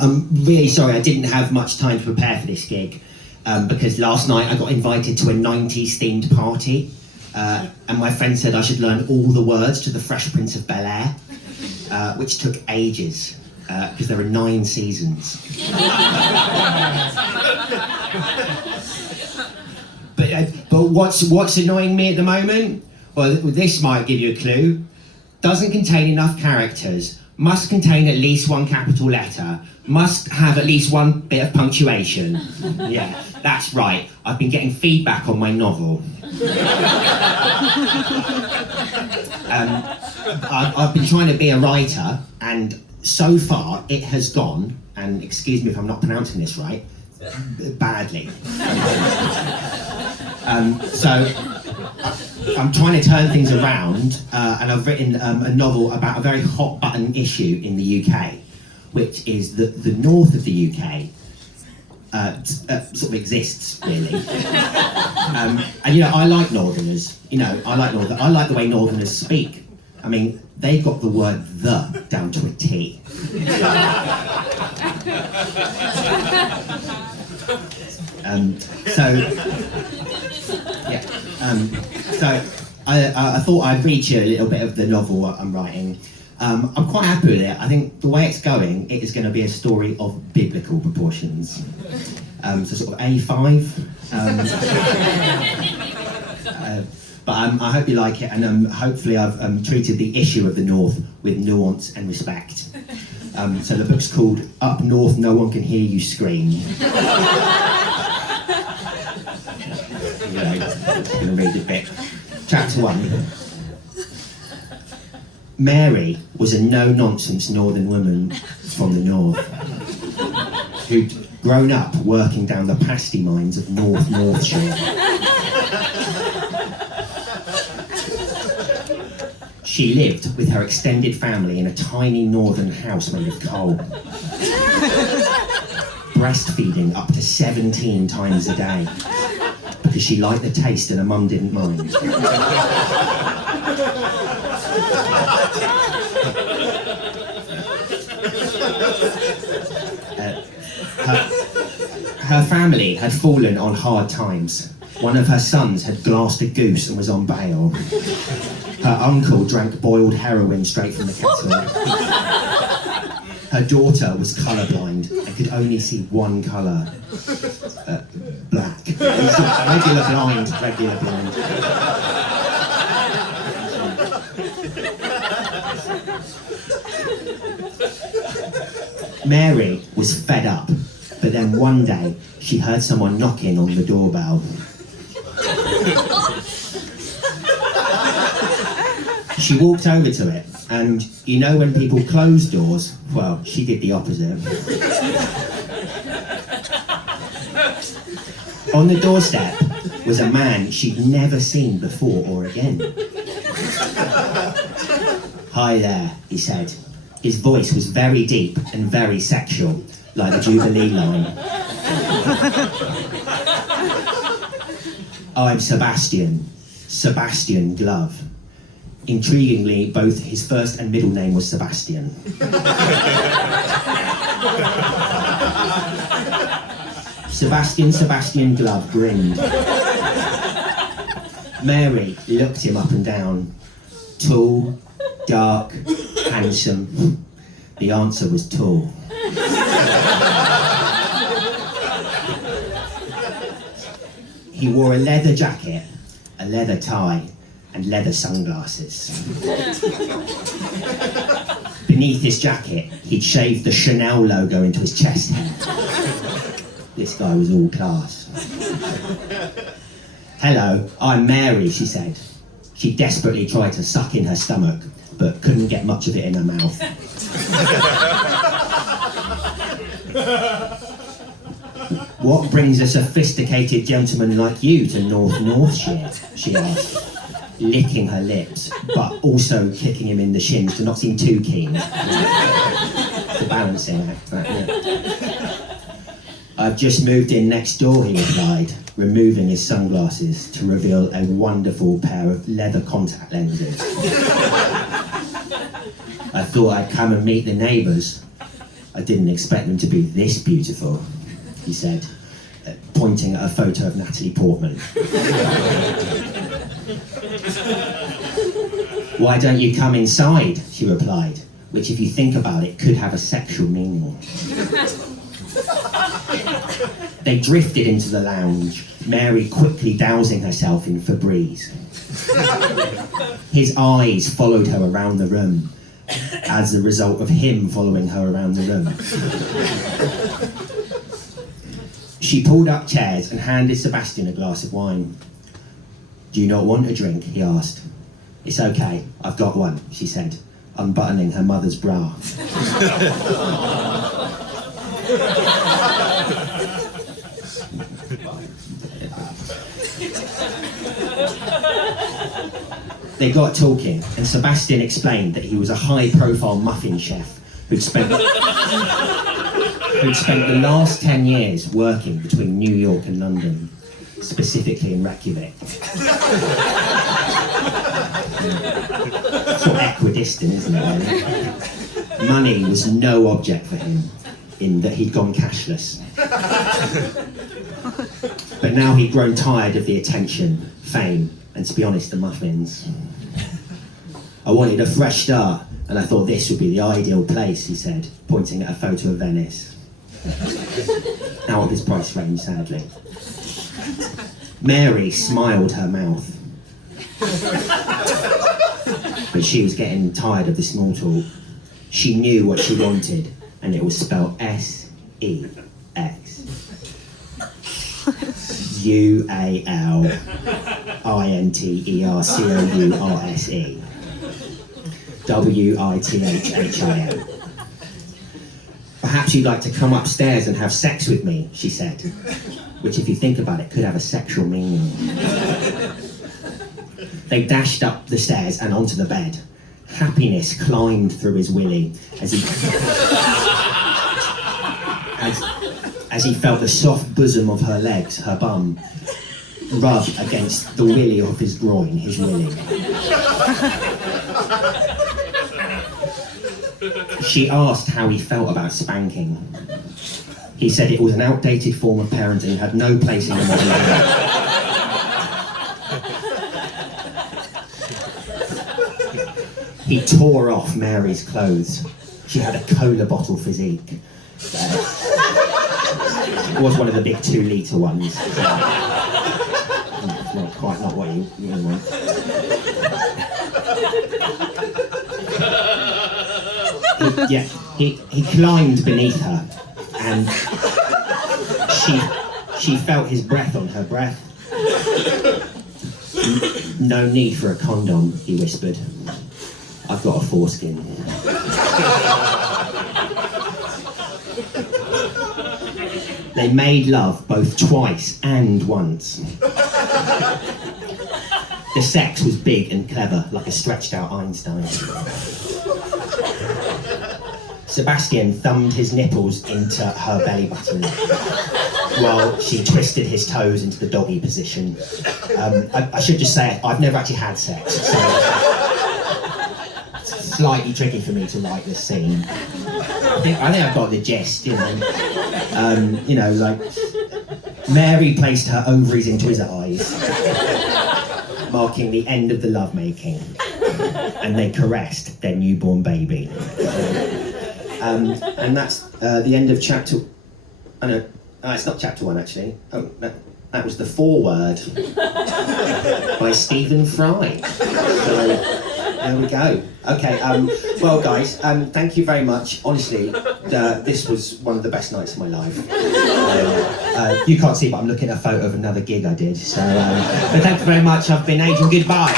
I'm really sorry I didn't have much time to prepare for this gig because last night I got invited to a 90s themed party and my friend said I should learn all the words to the Fresh Prince of Bel-Air, which took ages because there are 9 seasons. But what's annoying me at the moment? Well, this might give you a clue. Doesn't contain enough characters, must contain at least 1 capital letter, must have at least 1 bit of punctuation. Yeah, that's right. I've been getting feedback on my novel. I've been trying to be a writer, and so far it has gone, and excuse me if I'm not pronouncing this right, badly. So I'm trying to turn things around, and I've written a novel about a very hot button issue in the UK, which is that the north of the UK sort of exists, really. And you know, I like Northerners. You know, I like the way Northerners speak. I mean, they've got the word "the" down to a T. So I thought I'd read you a little bit of the novel I'm writing. I'm quite happy with it. I think the way it's going, it is going to be a story of biblical proportions. So sort of A5. But I hope you like it, and hopefully I've treated the issue of the North with nuance and respect. So the book's called Up North, No One Can Hear You Scream. I'm going to read a bit. Chapter 1. Mary was a no-nonsense northern woman from the north who'd grown up working down the pasty mines of North Shore. She lived with her extended family in a tiny northern house made of coal, breastfeeding up to 17 times a day because she liked the taste and her mum didn't mind. Her family had fallen on hard times. One of her sons had glassed a goose and was on bail. Her uncle drank boiled heroin straight from the kettle. Her daughter was colourblind and could only see 1 colour. Black. Regular blind. Mary was fed up, but then one day she heard someone knocking on the doorbell. She walked over to it, and you know when people close doors? Well, she did the opposite. On the doorstep was a man she'd never seen before or again. "Hi there," he said. His voice was very deep and very sexual, like the Jubilee line. "I'm Sebastian Glove." Intriguingly, both his first and middle name was Sebastian. Sebastian Glove grinned. Mary looked him up and down. Tall, dark, handsome. The answer was tall. He wore a leather jacket, a leather tie, and leather sunglasses. Beneath his jacket, he'd shaved the Chanel logo into his chest hair. This guy was all class. "Hello, I'm Mary," she said. She desperately tried to suck in her stomach, but couldn't get much of it in her mouth. "What brings a sophisticated gentleman like you to Northshire?" she asked, licking her lips, but also kicking him in the shins to not seem too keen. It's a balancing act, that, yeah. "I've just moved in next door," he replied, removing his sunglasses to reveal a wonderful pair of leather contact lenses. "I thought I'd come and meet the neighbours." I didn't expect them to be this beautiful, he said, pointing at a photo of Natalie Portman. Why don't you come inside, she replied, which if you think about it could have a sexual meaning. They drifted into the lounge, Mary quickly dousing herself in Febreze. His eyes followed her around the room as a result of him following her around the room. She pulled up chairs and handed Sebastian a glass of wine. Do you not want a drink? He asked. It's okay, I've got one, she said, unbuttoning her mother's bra. They got talking, and Sebastian explained that he was a high-profile muffin chef who'd spent the last 10 years working between New York and London, specifically in Reykjavik. Sort of equidistant, isn't it, really? Money was no object for him, in that he'd gone cashless. But now he'd grown tired of the attention, fame, and to be honest, the muffins. I wanted a fresh start, and I thought this would be the ideal place, he said, pointing at a photo of Venice. Out of his price range, sadly. Mary smiled her mouth. But she was getting tired of the small talk. She knew what she wanted, and it was spelled S-E-X. UALINTERCOURSE. WITHHIM. Perhaps you'd like to come upstairs and have sex with me, she said, which if you think about it could have a sexual meaning. They dashed up the stairs and onto the bed. Happiness climbed through his willy as he felt the soft bosom of her legs, her bum, rub against the willy of his groin, his willy. She asked how he felt about spanking. He said it was an outdated form of parenting, had no place in the modern era. He tore off Mary's clothes. She had a cola bottle physique. It was one of the big 2-litre ones. So, it's not quite not what you want. He climbed beneath her, and she felt his breath on her breath. No need for a condom, he whispered. I've got a foreskin. They made love both twice and once. The sex was big and clever, like a stretched out Einstein. Sebastian thumbed his nipples into her belly button while she twisted his toes into the doggy position. I should just say, I've never actually had sex, so it's slightly tricky for me to write this scene. I think I've got the gist, like Mary placed her ovaries into his eyes, marking the end of the lovemaking, and they caressed their newborn baby. And that's the end of chapter. Oh no, it's not chapter 1 actually. Oh, that was the foreword by Stephen Fry. So there we go. Okay. Well, guys, thank you very much. Honestly, this was one of the best nights of my life. You can't see, but I'm looking at a photo of another gig I did. So, but thank you very much. I've been Adrian. Goodbye.